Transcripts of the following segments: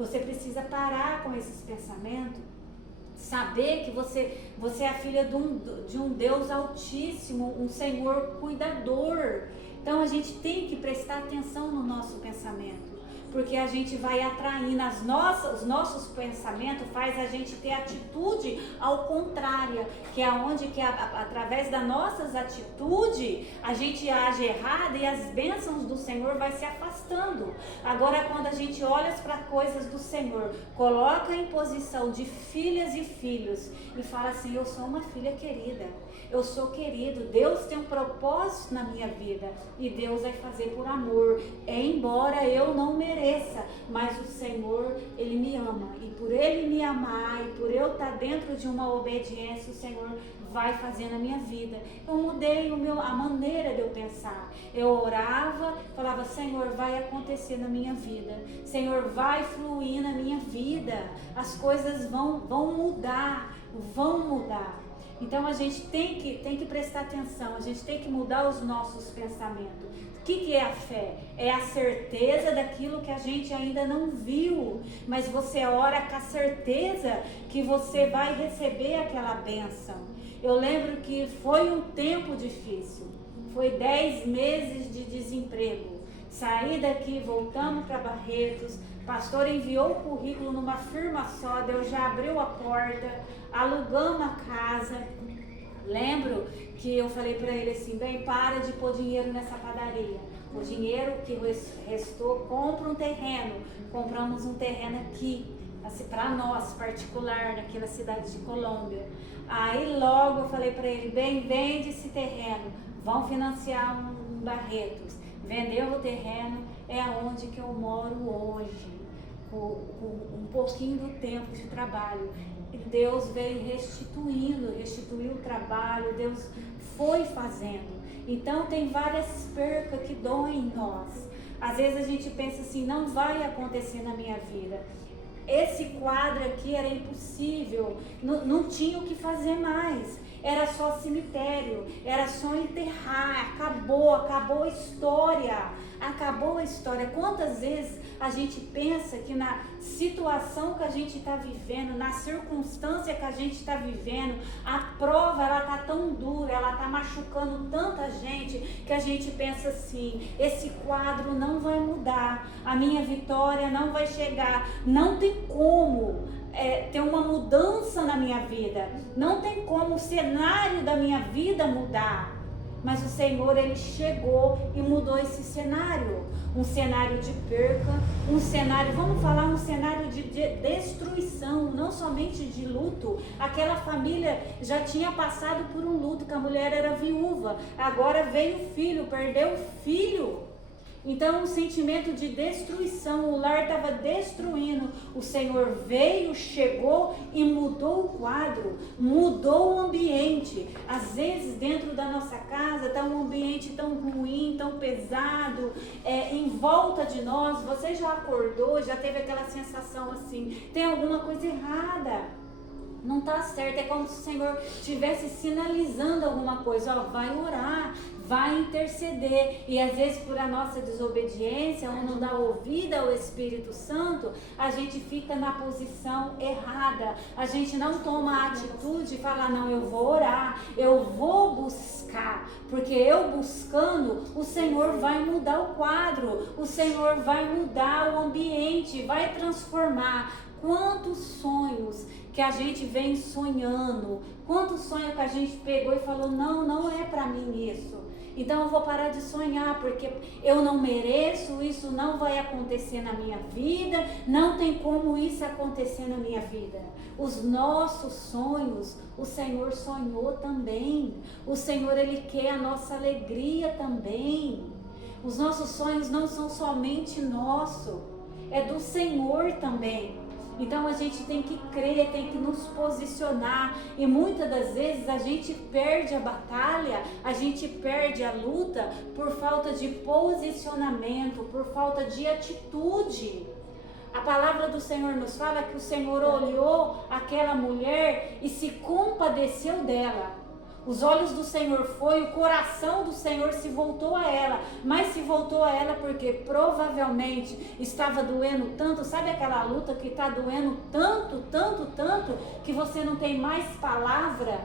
Você precisa parar com esses pensamentos. Saber que você é a filha de um Deus Altíssimo, um Senhor cuidador. Então a gente tem que prestar atenção no nosso pensamento, porque a gente vai atraindo os nossos pensamentos, faz a gente ter atitude ao contrário, que é onde que através das nossas atitudes a gente age errado e as bênçãos do Senhor vai se afastando. Agora, quando a gente olha para coisas do Senhor, coloca em posição de filhas e filhos e fala assim: eu sou uma filha querida, eu sou querido, Deus tem um propósito na minha vida e Deus vai fazer por amor, embora eu não mereça, mas o Senhor, Ele me ama, e por Ele me amar e por eu estar dentro de uma obediência, o Senhor vai fazer na minha vida. Eu mudei a maneira de eu pensar. Eu orava, falava: Senhor, vai acontecer na minha vida, Senhor, vai fluir na minha vida, as coisas vão mudar. Então a gente tem que prestar atenção, a gente tem que mudar os nossos pensamentos. O que é a fé? É a certeza daquilo que a gente ainda não viu, mas você ora com a certeza que você vai receber aquela bênção. Eu lembro que foi um tempo difícil, foi 10 meses de desemprego. Saí daqui, voltamos para Barretos, o pastor enviou o currículo numa firma só, Deus já abriu a porta, alugamos a casa. Lembro que eu falei para ele assim: bem, para de pôr dinheiro nessa padaria, o dinheiro que restou, compra um terreno. Compramos um terreno aqui, assim, para nós, particular, naquela cidade de Colômbia. Aí logo eu falei para ele: bem, vende esse terreno, vão financiar um Barretos. Vendeu o terreno, é onde que eu moro hoje, com um pouquinho do tempo de trabalho. E Deus veio restituiu o trabalho, Deus foi fazendo. Então tem várias percas que doem em nós. Às vezes a gente pensa assim: não vai acontecer na minha vida. Esse quadro aqui era impossível, não tinha o que fazer mais. Era só cemitério, era só enterrar, acabou a história. Quantas vezes a gente pensa que na situação que a gente está vivendo, na circunstância que a gente está vivendo, a prova ela está tão dura, ela está machucando tanta gente, que a gente pensa assim: esse quadro não vai mudar, a minha vitória não vai chegar, não tem como ter uma mudança na minha vida, não tem como o cenário da minha vida mudar. Mas o Senhor, Ele chegou e mudou esse cenário, um cenário de perca, um cenário de destruição, não somente de luto. Aquela família já tinha passado por um luto, que a mulher era viúva, agora veio o filho, perdeu o filho. Então um sentimento de destruição, o lar estava destruindo. O Senhor veio, chegou e mudou o quadro, mudou o ambiente. Às vezes dentro da nossa casa está um ambiente tão ruim, tão pesado, em volta de nós. Você já acordou, já teve aquela sensação assim: tem alguma coisa errada, não está certo. É como se o Senhor estivesse sinalizando alguma coisa: ó, vai orar, vai interceder. E às vezes por a nossa desobediência, ou não dar ouvida ao Espírito Santo, a gente fica na posição errada, a gente não toma a atitude e fala: não, eu vou orar, eu vou buscar, porque eu buscando, o Senhor vai mudar o quadro, o Senhor vai mudar o ambiente, vai transformar. Quantos sonhos que a gente vem sonhando, quantos sonhos que a gente pegou e falou: não é para mim isso, então eu vou parar de sonhar, porque eu não mereço, isso não vai acontecer na minha vida, não tem como isso acontecer na minha vida. Os nossos sonhos, o Senhor sonhou também, o Senhor, Ele quer a nossa alegria também. Os nossos sonhos não são somente nossos, é do Senhor também. Então a gente tem que crer, tem que nos posicionar, e muitas das vezes a gente perde a batalha, a gente perde a luta por falta de posicionamento, por falta de atitude. A palavra do Senhor nos fala que o Senhor olhou aquela mulher e se compadeceu dela. Os olhos do Senhor foi, o coração do Senhor se voltou a ela. Mas se voltou a ela porque provavelmente estava doendo tanto. Sabe aquela luta que está doendo tanto, tanto, tanto, que você não tem mais palavra?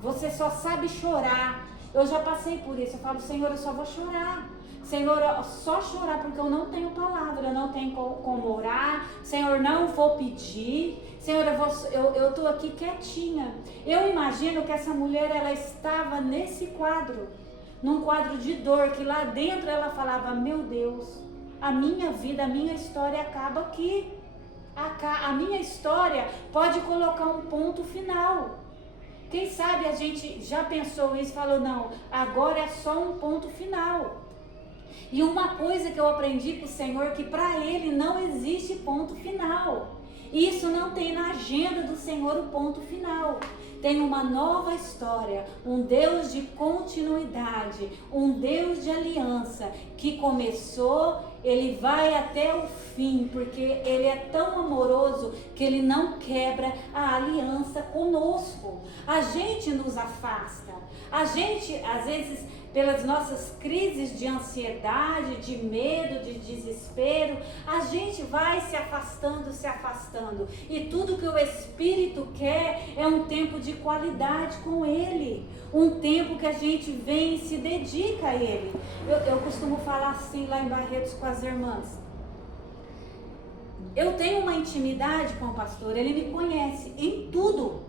Você só sabe chorar. Eu já passei por isso. Eu falo, Senhor, eu só vou chorar. Senhor, só chorar porque eu não tenho palavra, eu não tenho como orar. Senhor, não vou pedir. Senhor, eu estou aqui quietinha. Eu imagino que essa mulher, ela estava nesse quadro, num quadro de dor, que lá dentro ela falava, meu Deus, a minha vida, a minha história acaba aqui. A minha história pode colocar um ponto final. Quem sabe a gente já pensou isso e falou, não, agora é só um ponto final. E uma coisa que eu aprendi com o Senhor, que para Ele não existe ponto final. Isso não tem na agenda do Senhor o ponto final. Tem uma nova história, um Deus de continuidade, um Deus de aliança, que começou, Ele vai até o fim, porque Ele é tão amoroso que Ele não quebra a aliança conosco. A gente nos afasta, a gente às vezes, pelas nossas crises de ansiedade, de medo, de desespero, a gente vai se afastando, e tudo que o Espírito quer é um tempo de qualidade com Ele, um tempo que a gente vem e se dedica a Ele. Eu costumo falar assim lá em Barretos com as irmãs, eu tenho uma intimidade com o pastor, ele me conhece em tudo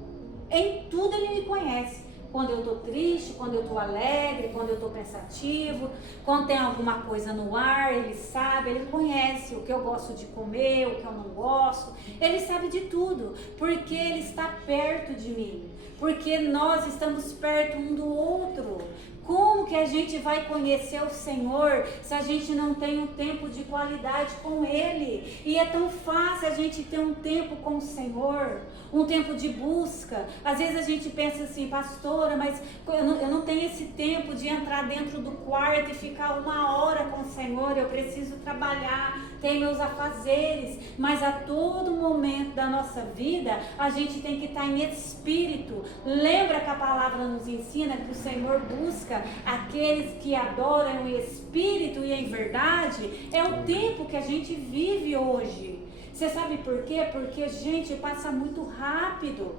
ele me conhece. Quando eu estou triste, quando eu estou alegre, quando eu estou pensativo, quando tem alguma coisa no ar, ele sabe, ele conhece o que eu gosto de comer, o que eu não gosto, ele sabe de tudo, porque ele está perto de mim, porque nós estamos perto um do outro. Como que a gente vai conhecer o Senhor se a gente não tem um tempo de qualidade com Ele? E é tão fácil a gente ter um tempo com o Senhor, um tempo de busca. Às vezes a gente pensa assim, pastora, mas eu não tenho esse tempo de entrar dentro do quarto e ficar 1 hora com o Senhor, eu preciso trabalhar, tem meus afazeres. Mas a todo momento da nossa vida, a gente tem que estar em espírito. Lembra que a palavra nos ensina que o Senhor busca aqueles que adoram em espírito e em verdade? É o tempo que a gente vive hoje. Você sabe por quê? Porque, gente, passa muito rápido.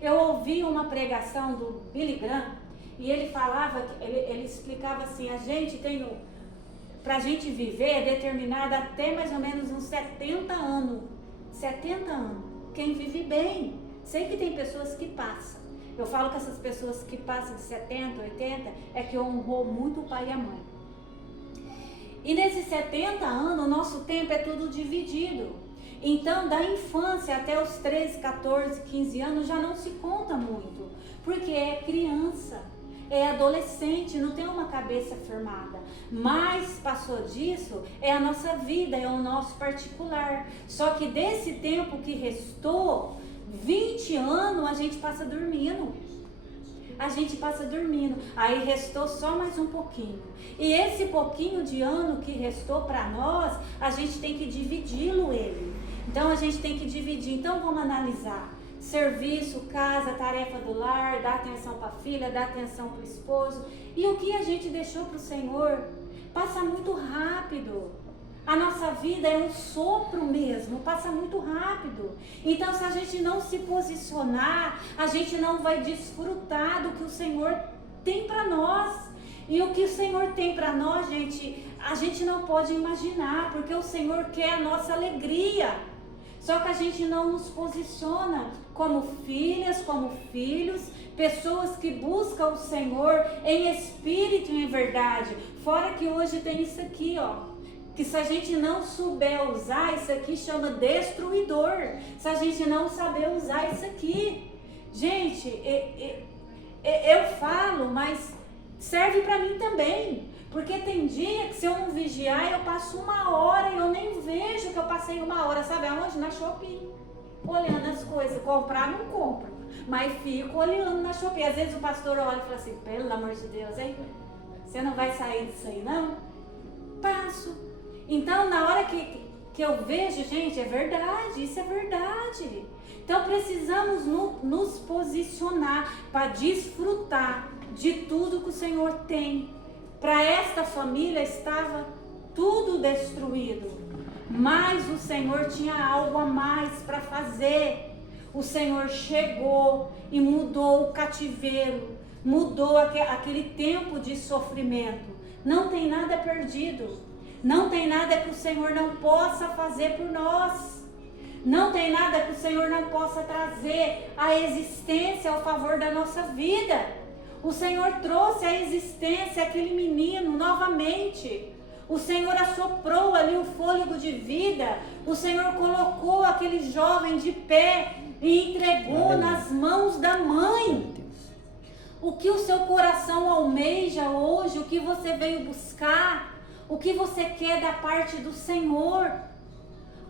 Eu ouvi uma pregação do Billy Graham e ele falava, ele explicava assim, a gente tem, pra gente viver, é determinado até mais ou menos uns 70 anos. 70 anos. Quem vive bem. Sei que tem pessoas que passam. Eu falo que essas pessoas que passam de 70, 80, é que honrou muito o pai e a mãe. E nesses 70 anos, o nosso tempo é tudo dividido. Então, da infância até os 13, 14, 15 anos, já não se conta muito. Porque é criança, é adolescente, não tem uma cabeça firmada. Mas passou disso, é a nossa vida, é o nosso particular. Só que desse tempo que restou, 20 anos a gente passa dormindo. Aí restou só mais um pouquinho. E esse pouquinho de ano que restou para nós, a gente tem que dividi-lo ele. Então a gente tem que dividir. Então vamos analisar. Serviço, casa, tarefa do lar, dar atenção para a filha, dar atenção para o esposo. E o que a gente deixou para o Senhor? Passa muito rápido. A nossa vida é um sopro mesmo, passa muito rápido. Então, se a gente não se posicionar, a gente não vai desfrutar do que o Senhor tem para nós. E o que o Senhor tem para nós, gente, a gente não pode imaginar, porque o Senhor quer a nossa alegria. Só que a gente não nos posiciona como filhas, como filhos, pessoas que buscam o Senhor em espírito e em verdade. Fora que hoje tem isso aqui, ó. Que se a gente não souber usar, isso aqui chama destruidor. Se a gente não saber usar isso aqui. Gente, eu falo, mas serve para mim também. Porque tem dia que se eu não vigiar, eu passo 1 hora e eu nem vejo que eu passei 1 hora. Sabe aonde? Na Shopee. Olhando as coisas. Comprar, não compro. Mas fico olhando na Shopee. Às vezes o pastor olha e fala assim, pelo amor de Deus, hein? Você não vai sair disso aí, não? Passo. Então, na hora que que eu vejo, gente, é verdade, isso é verdade. Então precisamos nos posicionar para desfrutar de tudo que o Senhor tem. Para esta família estava tudo destruído, mas o Senhor tinha algo a mais para fazer. O Senhor chegou e mudou o cativeiro, mudou aquele tempo de sofrimento. Não tem nada perdido, não tem nada que o Senhor não possa fazer por nós. Não tem nada que o Senhor não possa trazer à existência ao favor da nossa vida. O Senhor trouxe à existência aquele menino novamente. O Senhor assoprou ali o fôlego de vida. O Senhor colocou aquele jovem de pé e entregou nas mãos da mãe. O que o seu coração almeja hoje, o que você veio buscar, o que você quer da parte do Senhor.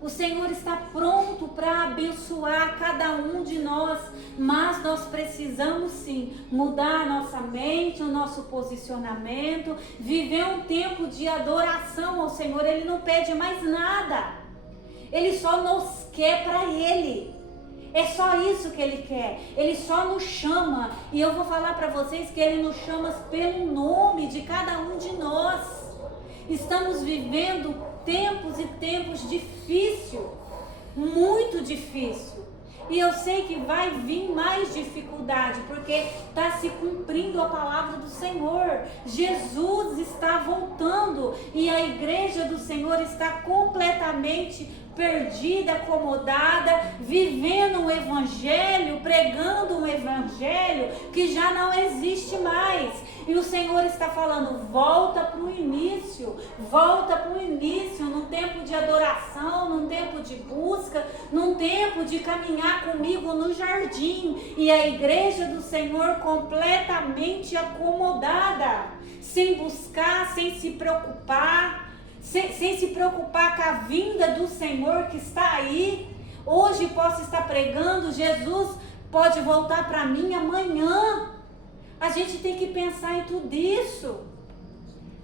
O Senhor está pronto para abençoar cada um de nós, mas nós precisamos sim mudar a nossa mente, o nosso posicionamento, viver um tempo de adoração ao Senhor. Ele não pede mais nada, Ele só nos quer para Ele. É só isso que Ele quer, Ele só nos chama. E eu vou falar para vocês que Ele nos chama pelo nome de cada um de nós. Estamos vivendo tempos e tempos difíceis, muito difícil. E eu sei que vai vir mais dificuldade, porque está se cumprindo a palavra do Senhor. Jesus está voltando e a igreja do Senhor está completamente perdida, acomodada, vivendo um evangelho, pregando um evangelho que já não existe mais. E o Senhor está falando, volta para o início, num tempo de adoração, num tempo de busca, num tempo de caminhar comigo no jardim. E a igreja do Senhor completamente acomodada, sem buscar, sem se preocupar, sem se preocupar com a vinda do Senhor que está aí. Hoje posso estar pregando, Jesus pode voltar para mim amanhã. A gente tem que pensar em tudo isso,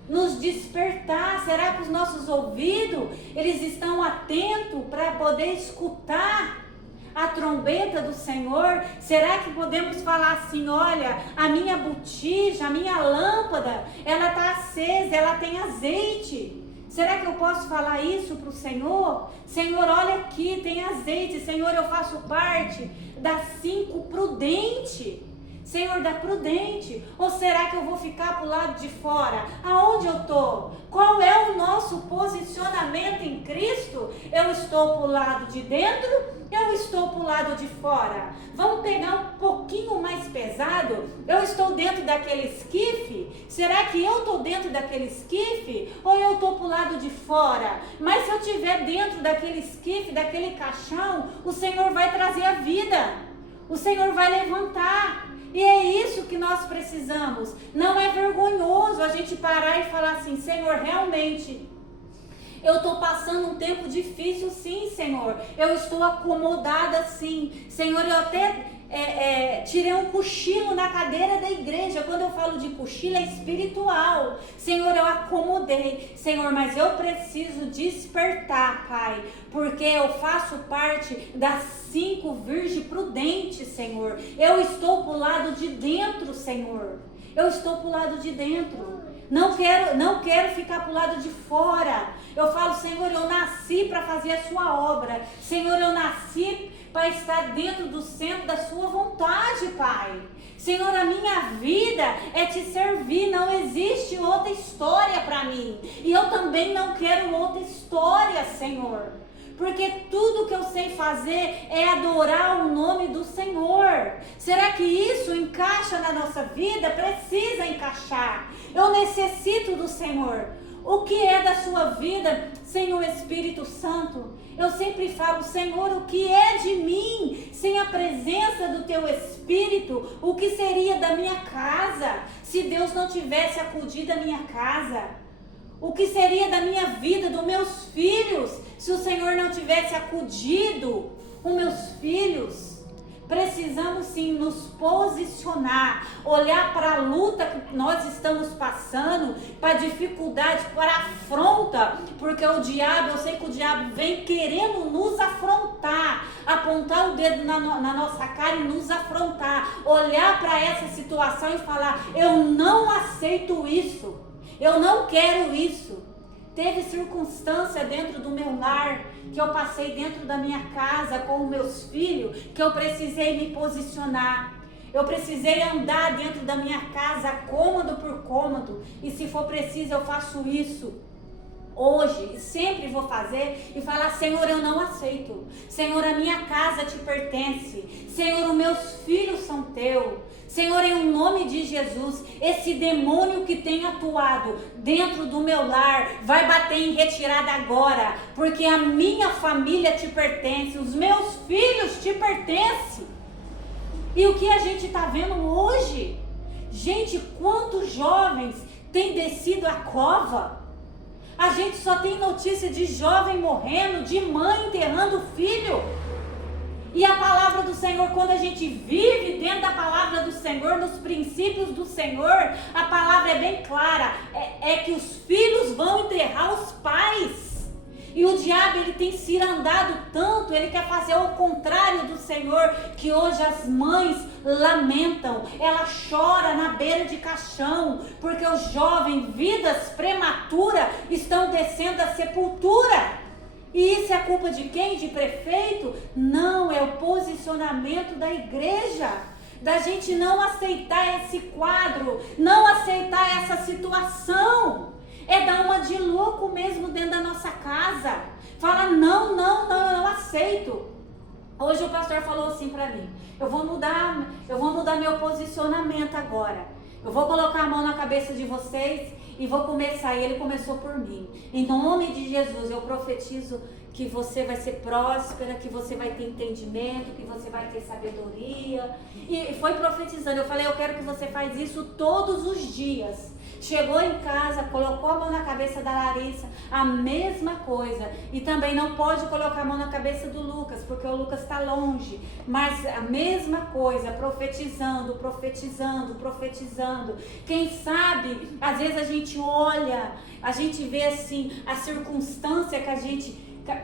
nos despertar. Será que os nossos ouvidos, eles estão atentos para poder escutar a trombeta do Senhor? Será que podemos falar assim, olha, a minha botija, a minha lâmpada, ela está acesa, ela tem azeite. Será que eu posso falar isso para o Senhor? Senhor, olha aqui, tem azeite. Senhor, eu faço parte das 5 prudente. Senhor, da prudente. Ou será que eu vou ficar para o lado de fora? Aonde eu estou? Qual é o nosso posicionamento em Cristo? Eu estou para o lado de dentro? Eu estou para o lado de fora? Vamos pegar um pouquinho mais pesado. Eu estou dentro daquele esquife? Será que eu estou dentro daquele esquife? Ou eu estou para o lado de fora? Mas se eu estiver dentro daquele esquife, daquele caixão, o Senhor vai trazer a vida. O Senhor vai levantar. E é isso que nós precisamos. Não é vergonhoso a gente parar e falar assim, Senhor, realmente, eu estou passando um tempo difícil, sim, Senhor. Eu estou acomodada, sim. Senhor, eu até tirei um cochilo na cadeira da igreja. Quando eu falo de cochilo, é espiritual. Senhor, eu acomodei. Senhor, mas eu preciso despertar, Pai, porque eu faço parte das 5 virgens prudentes, Senhor. Eu estou para o lado de dentro, Senhor. Eu estou para o lado de dentro. Não quero ficar para o lado de fora. Eu falo, Senhor, eu nasci para fazer a sua obra. Senhor, eu nasci para estar dentro do centro da sua vontade, Pai. Senhor, a minha vida é te servir. Não existe outra história para mim. E eu também não quero outra história, Senhor. Porque tudo que eu sei fazer é adorar o nome do Senhor. Será que isso encaixa na nossa vida? Precisa encaixar. Eu necessito do Senhor. O que é da sua vida sem o Espírito Santo? Eu sempre falo, Senhor, o que é de mim sem a presença do Teu Espírito? O que seria da minha casa se Deus não tivesse acudido a minha casa? O que seria da minha vida, dos meus filhos, se o Senhor não tivesse acudido os meus filhos? precisamos sim nos posicionar, olhar para a luta que nós estamos passando, para a dificuldade, para a afronta, porque o diabo, eu sei que o diabo vem querendo nos afrontar, apontar o dedo na nossa cara e nos afrontar, olhar para essa situação e falar: eu não aceito isso, eu não quero isso. Teve circunstância dentro do meu lar, que eu passei dentro da minha casa com os meus filhos, que eu precisei me posicionar. Eu precisei andar dentro da minha casa, cômodo por cômodo, e se for preciso eu faço isso hoje, sempre vou fazer, e falar: Senhor, eu não aceito. Senhor, a minha casa te pertence. Senhor, os meus filhos são teus. Senhor, em nome de Jesus, esse demônio que tem atuado dentro do meu lar vai bater em retirada agora, porque a minha família te pertence, os meus filhos te pertencem. E o que a gente está vendo hoje? Gente, quantos jovens têm descido a cova? A gente só tem notícia de jovem morrendo, de mãe enterrando filho. E a palavra do Senhor, quando a gente vive dentro da palavra do Senhor, nos princípios do Senhor, a palavra é bem clara, é que os filhos vão enterrar os pais. E o diabo, ele tem cirandado tanto, ele quer fazer o contrário do Senhor, que hoje as mães lamentam, ela chora na beira de caixão, porque os jovens, vidas prematuras, estão descendo à sepultura. E isso é culpa de quem? De prefeito? Não, é o posicionamento da igreja, da gente não aceitar esse quadro, não aceitar essa situação. É dar uma de louco mesmo dentro da nossa casa. Fala: não, eu não aceito. Hoje o pastor falou assim para mim: eu vou mudar meu posicionamento agora. Eu vou colocar a mão na cabeça de vocês e vou começar. E ele começou por mim. Em nome de Jesus, eu profetizo que você vai ser próspera, que você vai ter entendimento, que você vai ter sabedoria. E foi profetizando. Eu falei: eu quero que você faz isso todos os dias. Chegou em casa, colocou a mão na cabeça da Larissa, a mesma coisa. E também não pode colocar a mão na cabeça do Lucas, porque o Lucas está longe. Mas a mesma coisa, profetizando, profetizando, profetizando. Quem sabe, às vezes a gente olha, a gente vê assim, a circunstância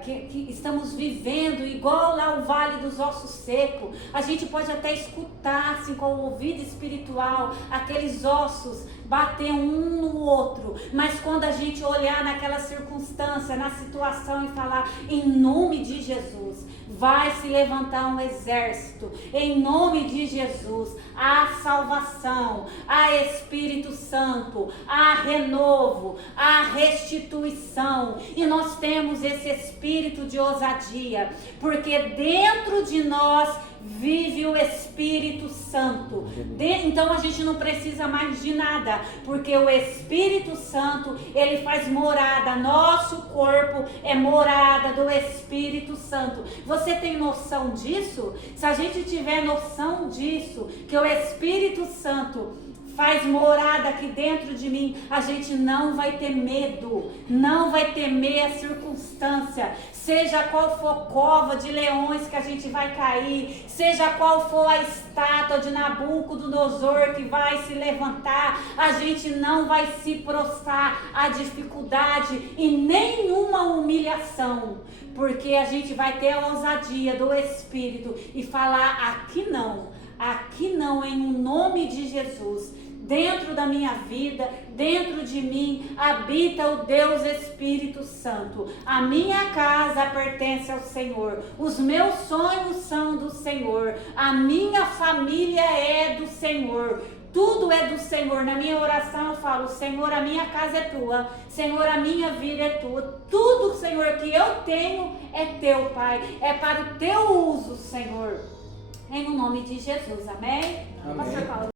que estamos vivendo, igual lá o Vale dos Ossos Secos. A gente pode até escutar assim, com o ouvido espiritual, aqueles ossos bater um no outro, mas quando a gente olhar naquela circunstância, na situação e falar: em nome de Jesus, vai se levantar um exército, em nome de Jesus, há salvação, há Espírito Santo, há renovo, há restituição, e nós temos esse espírito de ousadia, porque dentro de nós vive o Espírito Santo. Então a gente não precisa mais de nada, porque o Espírito Santo, ele faz morada. Nosso corpo é morada do Espírito Santo. Você tem noção disso? Se a gente tiver noção disso, que o Espírito Santo faz morada aqui dentro de mim, a gente não vai ter medo, não vai temer a circunstância, seja qual for a cova de leões que a gente vai cair, seja qual for a estátua de Nabucodonosor que vai se levantar, a gente não vai se prostrar à dificuldade e nenhuma humilhação, porque a gente vai ter a ousadia do Espírito e falar: aqui não, em nome de Jesus. Dentro da minha vida, dentro de mim, habita o Deus Espírito Santo. A minha casa pertence ao Senhor. Os meus sonhos são do Senhor. A minha família é do Senhor. Tudo é do Senhor. Na minha oração eu falo: Senhor, a minha casa é tua. Senhor, a minha vida é tua. Tudo, Senhor, que eu tenho é teu, Pai. É para o teu uso, Senhor. Em nome de Jesus. Amém? Amém.